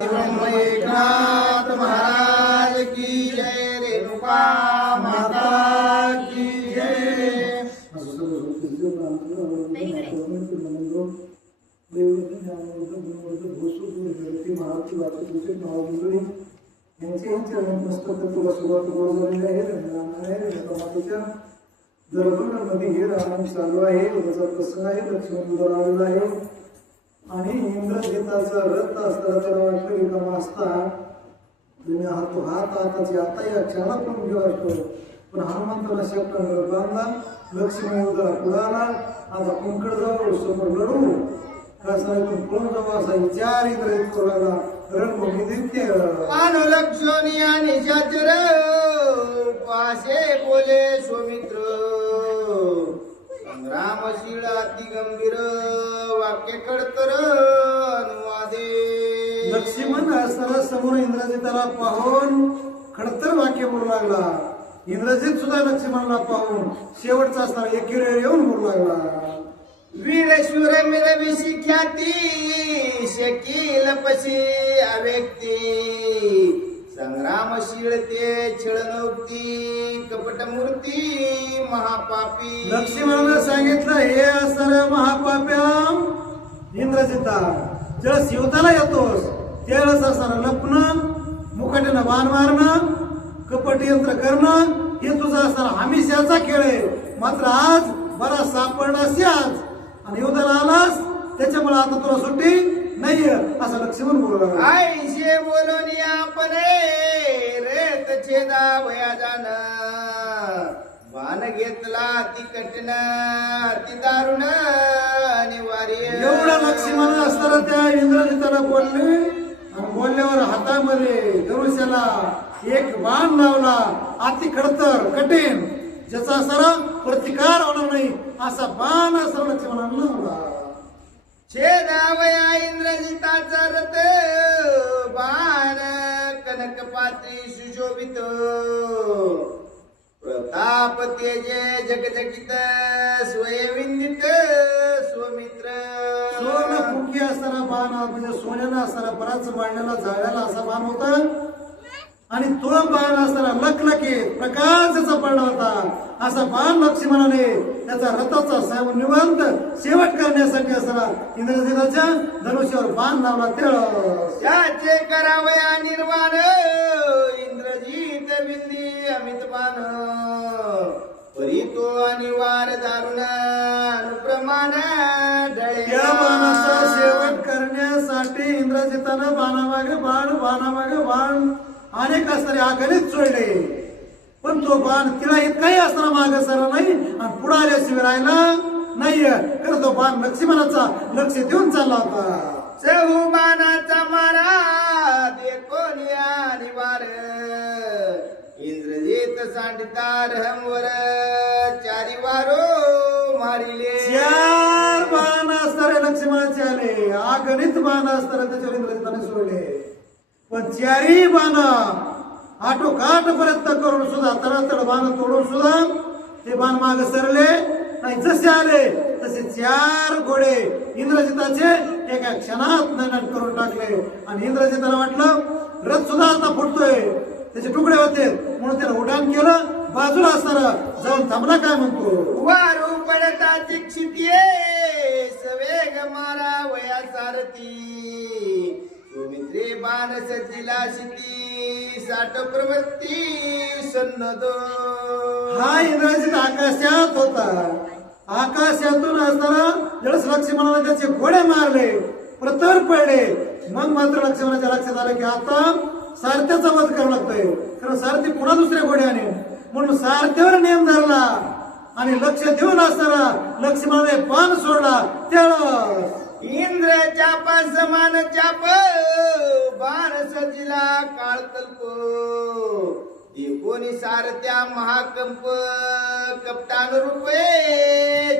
एकनाथ महाराज की जय, रेणुका माता की जय. दरबारामध्ये हे राम चालू आहे, त्याचा प्रसंग आहे, लक्ष्मण आलेला आहे आणि इंद्रजिताचा रथ असताना त्याला वाटलं रिकामा असता तुम्ही हात हाताची आता या क्षणात पण घेऊ असतो, पण हनुमंताला शब्द बांधला. लक्ष्मण उदरा पुढाला, आता कुंकड जाऊ समोर लढू कसा पळून जाऊ असा विचार इंद्रजित करू लागला. रणभूमी दित्य लक्ष्मणी आणि शाचर पासे बोले सौमित्र, संग्रामशील अति गंभीर वाक्य कडतर अनुवादे. लक्ष्मण असताना समोर इंद्रजिताला पाहून खडतर वाक्य बोलू लागला. इंद्रजित सुद्धा लक्ष्मणाला पाहून शेवटचा असताना एकीवर येऊन बोलू लागला. वीरशूर मिळविशी ख्याती, शकील पशी अव्यक्ती, संग्रामशील ते छळनोक्ती, कपट मूर्ती महापापी. लक्ष्मणानं सांगितलं, हे असणाऱ्या महापाप्या इंद्रजिता, जेव्हा शिवताला येतोस त्यावेळेस असणारं लपणं, मुकाट्यानं बाण मारणं, कपट यंत्र करणं हे तुझा असणारा हमेशाचा खेळ आहे. मात्र आज बरा सापडलास आज आणि युद्धाला आलास, त्याच्यामुळे आता तुला सुट्टी नाहीये असं लक्ष्मण बोलू लागला. आईशे बोलून आपण रेत छेदा वया जाण, बाण घेतला ती कठीण ती दारुण अनिवार्य. एवढा लक्ष्मण असताना त्या इंद्रजिताला बोलले आणि बोलल्यावर हातामध्ये धनुष्याला एक बाण लावला, अति खडतर कठीण, ज्याचा असणारा प्रतिकार होणार नाही असा बाण असणारा लक्ष्मणाला लावला. छेदावया इंद्रजिताचा रथ, बाण कनकपात्री सुशोभित, प्रताप तेजे जगजगित, स्वयंविंदित स्वमित्र. सोनं फुंकी असताना बाण म्हणजे सोन्याला असताना बराच मांडण्याला जाळ्याला असा बाण होता आणि तो बाण असताना लखलखीत प्रकाशाचा पडला होता. असा बाण लक्ष्मणाने त्याचा रथाचा निवांत शेवट करण्यासाठी असताना इंद्रजिताच्या धनुष्यावर बाण लावला. त्याचे करावया निर्वाण, इंद्रजित विंदी अमित बाण, परी तो अनिवार दारुण अनुप्रमाण डळे. त्या बाणाचा शेवट करण्यासाठी इंद्रजितानं बाणामागे बाण अनेक असणारे आघाडीत सोडले, पण तो बाण तिला इतकाही असताना मागे सरला नाही आणि पुढे आल्याशिवाय राहिला नाही, कारण तो बाण लक्ष्मणाचा लक्ष देऊन चालला होता. चहू बाणाचा मारा देखोनिया निवार, इंद्रजित सांडिता रहमवर चारी वारो मारिले. चार बाण असणारे लक्ष्मणाचे आले, आगणित बाण असणारे त्याच्यावर इंद्रजिताने सोडले, पण चारही बाण आटोकाट पर्यंत करून सुद्धा तडतड बाण तोडून सुद्धा ते बाण मागे सरले नाही. जसे आले तसे चार घोडे इंद्रजिताचे एका क्षणात नैनाट करून टाकले आणि इंद्रजिताला वाटलं रथ सुद्धा आता फुटतोय, त्याचे तुकडे होते म्हणून त्याला उड्डाण केलं. बाजूला असताना जाऊन थांबला काय म्हणतो, वारू पडता चिक्षितिये सवेग मारा वया सारथी, सुमित्रे बाण सज्जिला शिती साठ प्रवृत्ती सन्नदो. हा इंद्रजित आकाशात होता. आकाशातून असताना जळस लक्ष्मणाने त्याचे घोडे मारले, प्रतर पडले. मग मात्र लक्ष्मणाच्या लक्षात आलं की आता सारथ्याचा वध करावा लागतोय, कारण सारथी पुन्हा दुसऱ्या घोड्याने, म्हणून सारथ्यावर नियम धरला आणि लक्ष देऊन असताना लक्ष्मणाने बाण सोडला. त्यावेळेस इंद्र चापा समान चाप, बाण सजिला काळ कल्प, कोणी सारथ्या महाकंप, कपटानुरूपे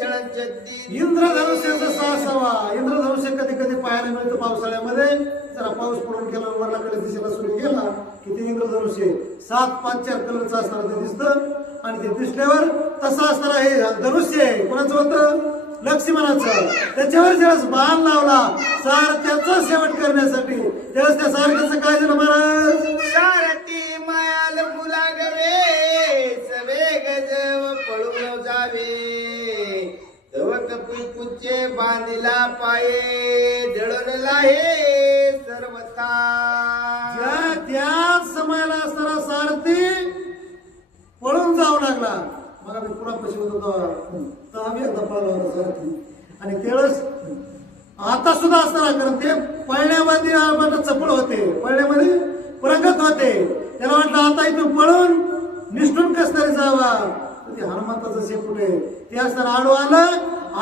छळंचद्दी. इंद्रधनुष्याचा सासावा. इंद्रधनुष्य कधी कधी पाहायला मिळतं पावसाळ्यामध्ये, जरा पाऊस पडून केला वरणाकडे दिसायला सुरू केला की ते इंद्रधनुष्य 7-5-4 कलरचं असणार ते दिसतं आणि ते दिसल्यावर तसं असणारा हे धनुष्य आहे. कोणाचं होतं, लक्ष्मणाचं त्याच्यावर ज्यावेळेस बाण लावला सारथ्याचा शेवट करण्यासाठी, त्यावेळेस त्या सारथ्याचं काय झालं महाराज? सारथी मायाल मुलागवे सवे गजव पळून जावे, तव कपिपुचे बांधिला पाये जळण लाहे सर्वथा. ज्या त्याच समयाला असणारा सारथी पळून जाऊ लागला. मग आम्ही पुन्हा पशी होतो तर आम्ही एकदा पळाला होता सारथी, आणि त्यावेळेस आता सुद्धा असणार, कारण ते पळण्यामध्ये आपण चपळ होते, पळण्यामध्ये प्रगत होते. त्याला वाटलं आता इथून पळून निष्ठून कस तरी जावा. ते हनुमंताचं शेपूट आहे ते असताना आडू आलं,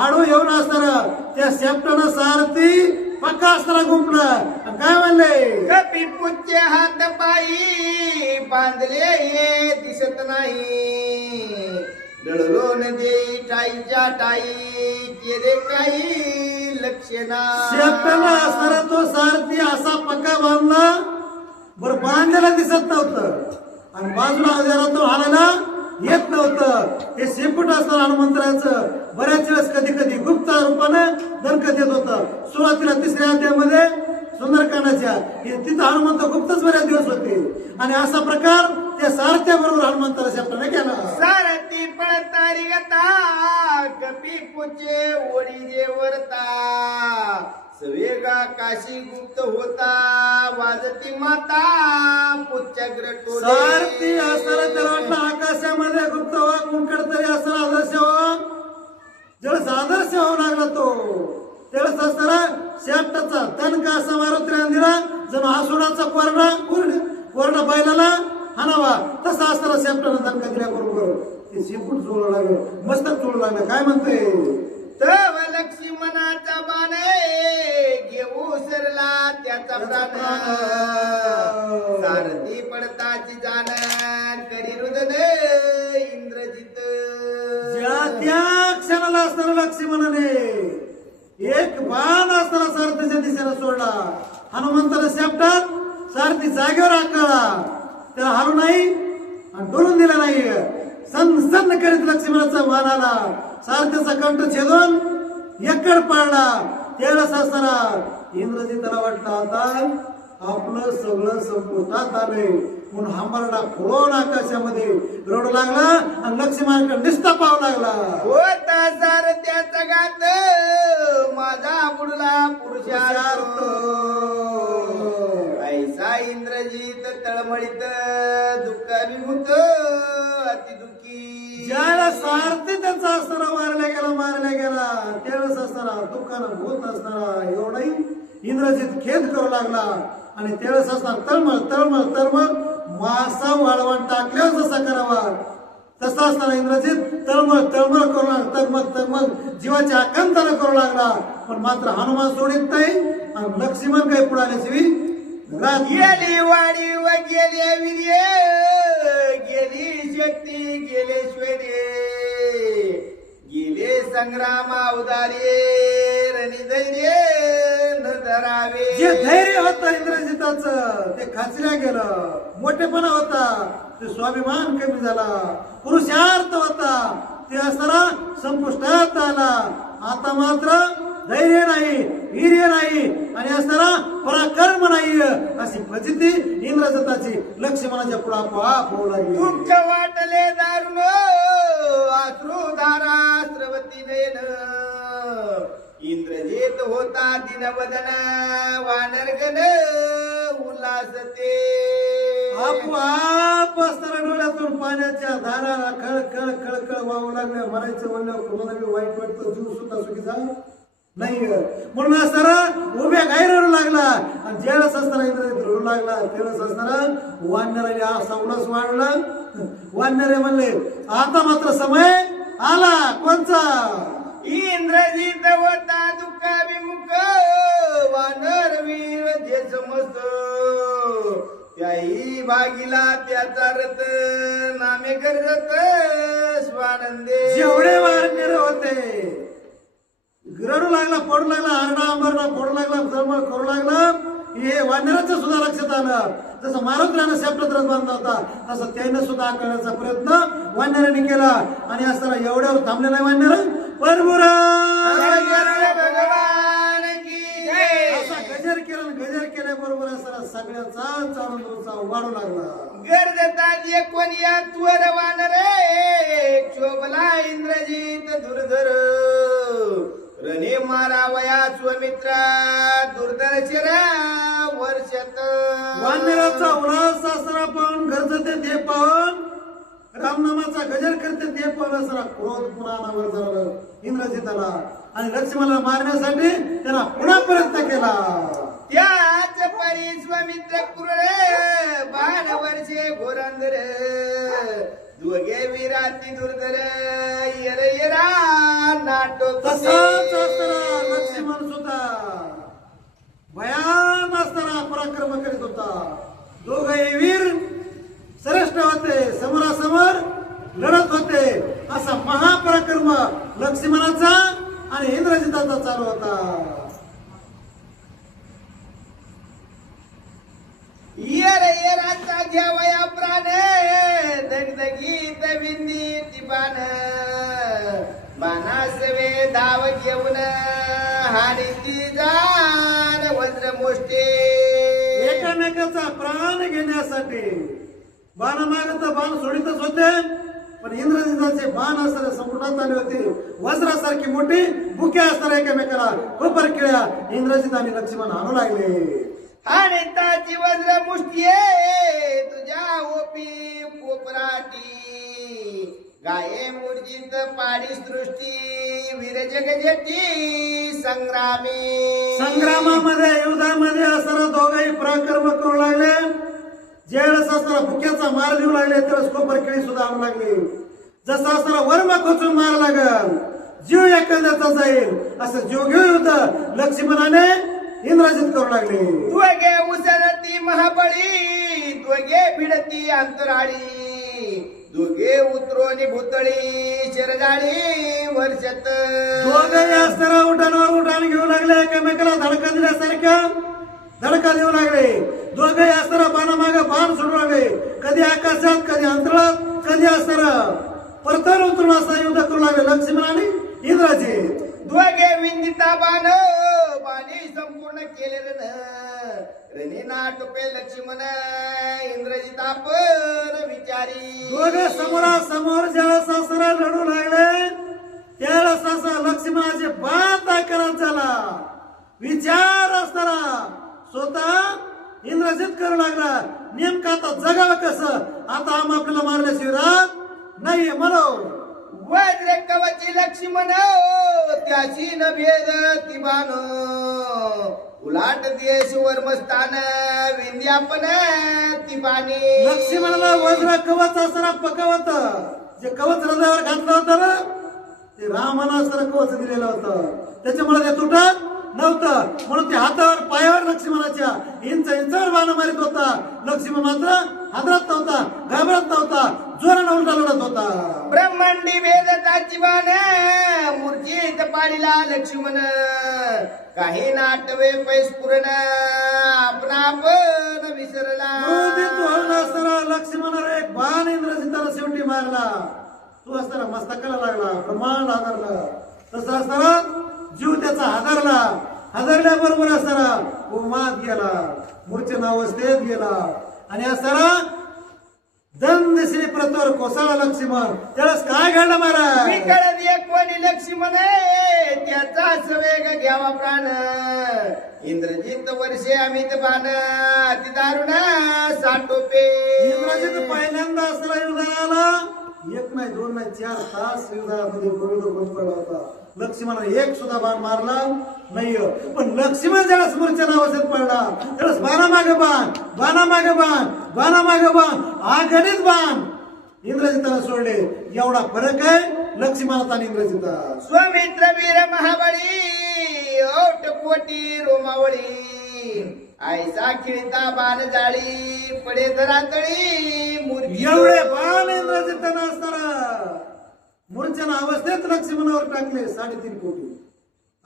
आडू येऊन असताना त्या शेपटानं सारथी पक्का असताना गुंपलं आणि काय म्हणले? कपिपुचे हात पायी बांधले हे दिसत नाही, दळलो नदी टाईच्या टाई केले काही लक्षणा. शेपटाला असताना तो सारथी असा पक्का बांधला, बरं बांधलेला दिसत नव्हतं आणि बाजूला जरा तो हालायला येत नव्हतं. हे शेपूट असताना हनुमंतराचं बऱ्याच वेळेस कधी कधी गुप्त रूपानं दणकत येत होतं. सुरुवातीला 3ऱ्या अध्यायामध्ये सुंदरकांडाच्या तिथं हनुमंत गुप्तच बऱ्याच दिवस होते, आणि असा प्रकार त्या सारथ्या बरोबर हनुमंताला शेपटाने केला. सारथी पळतारी गता कपिपुचे ओढी जे वरता, सवेगा काशी गुप्त होता वाजती माता पुच्छग्र टोले. सारथी असताना त्याला वाटलं आकाशामध्ये गुप्त व्हा, कुणकड तरी असताना आदर्श व्हा. ज्यावेळेस आदर्श होऊ लागला तो, त्यावेळेस असताना शेपटाचा दणका असा मारुतीने दिला, जणू आसुडाचा कोरडा बैलाला हाणावा तसा असताना शेपटानं दणका दिल्याबरोबर ते शेपूट जोडू लागलं, मस्तक जोडू लागलं. काय म्हणते? तव लक्ष्मणाचा बाण घेऊ सरला त्याचा प्राण, सारथी पडताची जाण करी रुदन इंद्रजित. ज्या त्या क्षणाला असताना लक्ष्मणाने एक बाण असताना सारथीच्या दिशेला सोडला. हनुमंताला शेपटात सारथी जागेवर आकळला, त्याला हलू नाही आणि डोलून दिला नाही. सन्न सन्न करीत लक्ष्मणाचा बाण आला, सारथ्याचा कंठ छेदून एकड पाडला. त्यावेळेस असताना इंद्रजिताला वाटलं आता आपलं सगळं संपुष्टात आलंय, म्हणून हांबरडा फोडून आकाशामध्ये रडू लागला आणि लक्ष्मणाकडे निस्ता पाहू लागला. होता सारथ्याचा घात माझा बुडला पुरुषार्थ, ऐसा इंद्रजित तळमळीत दुःखाभिभूत अतिदुःखी. ज्यावेळेला सारथी त्याचा असताना मारल्या गेला त्यावेळेस असताना दुःखानं भूत असताना एवढाही इंद्रजित खेद करू लागला. आणि त्यावेळेस असताना तळमळ तळमळ तळमळ मासा वाळवण टाकल्यावर जसा करावा तसा असताना इंद्रजित तळमळ तळमळ करू लागला, तगमग तगमग जीवाच्या आकांतानं करू लागला. पण मात्र हनुमान सोडित नाही आणि लक्ष्मण काही पुढाल्याशिवाय गेली वाडी व गेले वीर्य, गेली शक्ती गेले श्वेर्य, गेले संग्राम अवतारे रणधैर्य न धरावे. जे धैर्य होतं इंद्रजिताचं ते खाचल्या गेलं, मोठेपणा होता ते स्वाभिमान कमी झाला, पुरुषार्थ होता ते असताना संपुष्टात आला. आता मात्र धैर्य नाही, वीर्य नाही आणि असताना पराक्रम नाही, अशी फजिती इंद्रजिताची लक्ष्मणाच्या पुढे आपोआप होऊ लागली. दुःख वाटले दारुण अश्रुधारा स्रवती नयन, इंद्रजित होता दिनवदन वानरगण उल्हासते. आपोआप असताना डोळ्यातून पाण्याच्या धारा खळ खळ खळ खळ वाहू लागल्या. म्हणायचं म्हणलं कोणाला बी वाईट वाटतं, जीव सुद्धा चुकीचा नाही, म्हणून असताना उभ्या गाई रडू लागला. आणि ज्यावेळेस असताना इंद्रजित रडू लागला त्यावेळेस असताना वानराने असा उल्हास वाढला. वानरे म्हणले आता मात्र समय आला. कोणचा? इंद्रजित होता दुःखाभिमुख वानर वीर जे समस्त, त्याही भागीला त्याचा रथ नामे करत स्वानंदे. जेवढे वानर होते रडू लागला, पडू लागला, आरडा अंबरडा पडू लागला, जळमळ करू लागला. हे वानराचं सुद्धा लक्षात आलं. जसं मारुतीनं शेपटात बांधला होता तसं त्याने सुद्धा आकारण्याचा प्रयत्न वानराने केला. आणि असताना एवढ्यावर थांबले नाही वानर. परमुरा भगवान की जय. असा गजर केल्याबरोबर असताना सगळ्याचा चालून उत्साह वाढू लागला. गर्जतात एकोणिया त्वर वानरे शोभला इंद्रजित दुर्धर रणे मारावया स्वमित्रा दुर्धर्शरा वर्षत. वानराचा उल्हास असताना पण गरजते ते पाहून रामनामाचा गजर करते ते पाहून असताना क्रोध पुन्हा अनावर झाला इंद्रजिताला. आणि लक्ष्मणाला मारण्यासाठी त्याला पुन्हा प्रयत्न केला. त्याच परी स्वमित्र क्रूर बाण वर्षे घोरांधर दोघे विराती दुर्धर यर यरा नाटो. तसाच असताना लक्ष्मण सुद्धा भयान असताना पराक्रम करीत होता. दोघे वीर श्रेष्ठ होते, समोरासमोर लढत होते. असा महापराक्रम लक्ष्मणाचा आणि इंद्रजिताचा चालू होता. यर यराचा घ्यावया प्राण दगदगीत विंदी बाण बाणासवे धाव घेऊन हानी ती जाण वज्र मोष्टे. एकमेकाचा प्राण घेण्यासाठी बाणामागत बाण सोडितच होते. पण इंद्रजिताचे बाण असताना संपुटात आले होते. वज्रासारखी मोठी बुके असताना एकमेकाला कोपर केल्या इंद्रजित आणि लक्ष्मण आणू लागले. आणि ताची वज्र मुष्टीये तुझ्या ओपी कोपराटी गाये मूर्जित पाडी सृष्टी वीर जगजटी संग्रामी. संग्रामामध्ये युद्धामध्ये असताना दोघाही पराक्रम करू लागले. ज्यावेळेस असताना बुक्याचा मार देऊ लागले तर कोपर केळी सुद्धा आणू लागले. जसं असताना वर्म खोचून मार लागल जीव एखाद्याचा जाईल असं जीव घेऊ युद्ध लक्ष्मणाने इंद्रजित करू लागले. दोघे उसरती महाबळी दोघे भिडती अंतराळी दोघे उतरोनी भूतळी शिरजाळी वर्षत. दोघे असताना उठाणावर उठाण घेऊ लागले. एकमेकाला धडका दिल्यासारख्या धडका देऊ लागले. दोघे असताना बाणामागे बाण सोडू लागले. कधी आकाशात, कधी अंतराळात, कधी असताना परतर उतरून असं युद्ध करू लागले लक्ष्मण आणि इंद्रजित. दोघे विंदिता बाण बाणी संपूर्ण केलेलं रणी नाटपे लक्ष्मण इंद्रजिता पण विचारी. दोघे समोरासमोर ज्यावेळेस असताना लढू लागले त्यावेळेस असा लक्ष्मणाचे बाण आकारात झाला. विचार असताना स्वतः इंद्रजित करू लागला. नेमकं आता जगावं कसं. आता आम आपल्याला मारल्याशिवाय राहत नाहीये म्हणून वज्र कवची लक्ष्मण त्याची न भेद ती बाण उलाट देश वर्मस्थान विंध्यापन ती बाणी. लक्ष्मणाला वज्र कवच असताना पकवत जे कवच हृदयावर घातलं होतं ना ते रामानं असताना कवच दिलेलं होतं. त्याच्यामुळे ते तुटत नव्हतं. म्हणून ते हातावर पायावर लक्ष्मणाच्या इंचावर बाण मारित होता. लक्ष्मण मात्र हादरत नव्हता, घाबरत नव्हता, जोरानं उलटा लढत होता. ब्रह्मांडी भेदताची बाण मूर्छित पाडीला लक्ष्मण काही नाटवे पैस्फुरण आपणा आपण विसरला. क्रोधित होऊन असताना लक्ष्मणाला एक बाण इंद्रजिताला शेवटी मारला. तो असताना मस्तकाला लागला, ब्रह्मांड हादरलं. तसं असताना जीव त्याचा हादरल्याबरोबर असताना कोमात गेला, मूर्छन अवस्थेत गेला. आणि असताना दंदश्री प्रतोर कोसळला लक्ष्मण. त्यावेळेस काय घडलं महाराज. विकळत कोणी लक्ष्मण त्याचाच वेग घ्यावा प्राण इंद्रजित वर्षे अमित बाण अति दारुण साठोपे. इंद्रजित पहिल्यांदा असताना युद्धाला एक नाही, दोन नाही, 4 तास युद्धामध्ये पवित्र होत पडला होता. लक्ष्मणाने एक सुद्धा बाण मारला नाही. पण लक्ष्मण ज्यावेळेस मूर्छन अवस्थेत पडला त्यावेळेस बाणामागे बाण, बाणामागे बाण, बाणामागे बाण, अगणित बाण इंद्रजिताला सोडले. एवढा फरक आहे लक्ष्मणात आणि इंद्रजितात. स्वमित्र वीर महाबळी ओट कोटी रोमावळी आयसा खिळता बाण जाळी पडे धरातळी मूर्ती. एवढे बाण इंद्रजिताना असताना मूर्छन अवस्थेत लक्ष्मणावर टाकले 3.5 कोटी.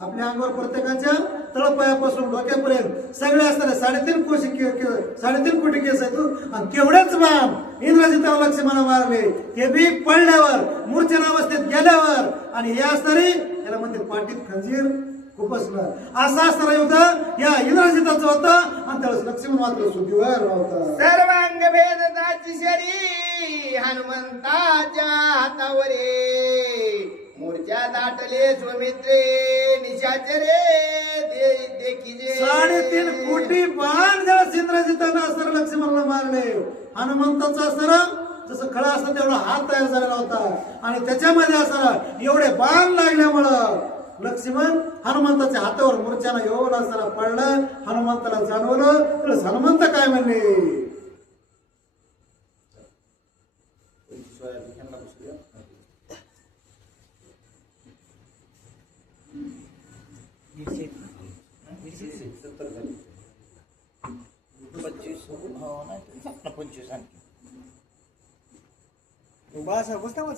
आपल्या अंगावर प्रत्येकाच्या तळपायापासून डोक्यापर्यंत सगळे असताना 3.5 कोटी केस आहेत आणि तेवढेच बाण इंद्रजिताला लक्ष्मण मारले, ते बी पडल्यावर मूर्छन अवस्थेत गेल्यावर. आणि हे असणारे त्याला म्हणते पाठीत खंजीर खुपसलं. असं असणारं युद्ध या इंद्रजिताचं होतं आणि त्यावेळेस लक्ष्मण मात्र सुखीवर नव्हता. सर्वांग भेदताची शरी हनुमंताच्या हातावरे, मूर्छा दाटले सुमित्रे निशाचरे देखिजे. 3.5 कोटी बाण ज्यावेळेस इंद्रजितानं असणारं लक्ष्मणला मारले, हनुमंताचा असणारं जसं खळा असतं तेवढा हात तयार झालेला होता आणि त्याच्यामध्ये असणारं एवढे बाण लागल्यामुळं लक्ष्मण हनुमंताच्या हातावर मूर्छानं येऊन असताना पडलं. हनुमंताला जाणवलं, तर हनुमंत काय म्हणले, बाळासाहेब बसता मग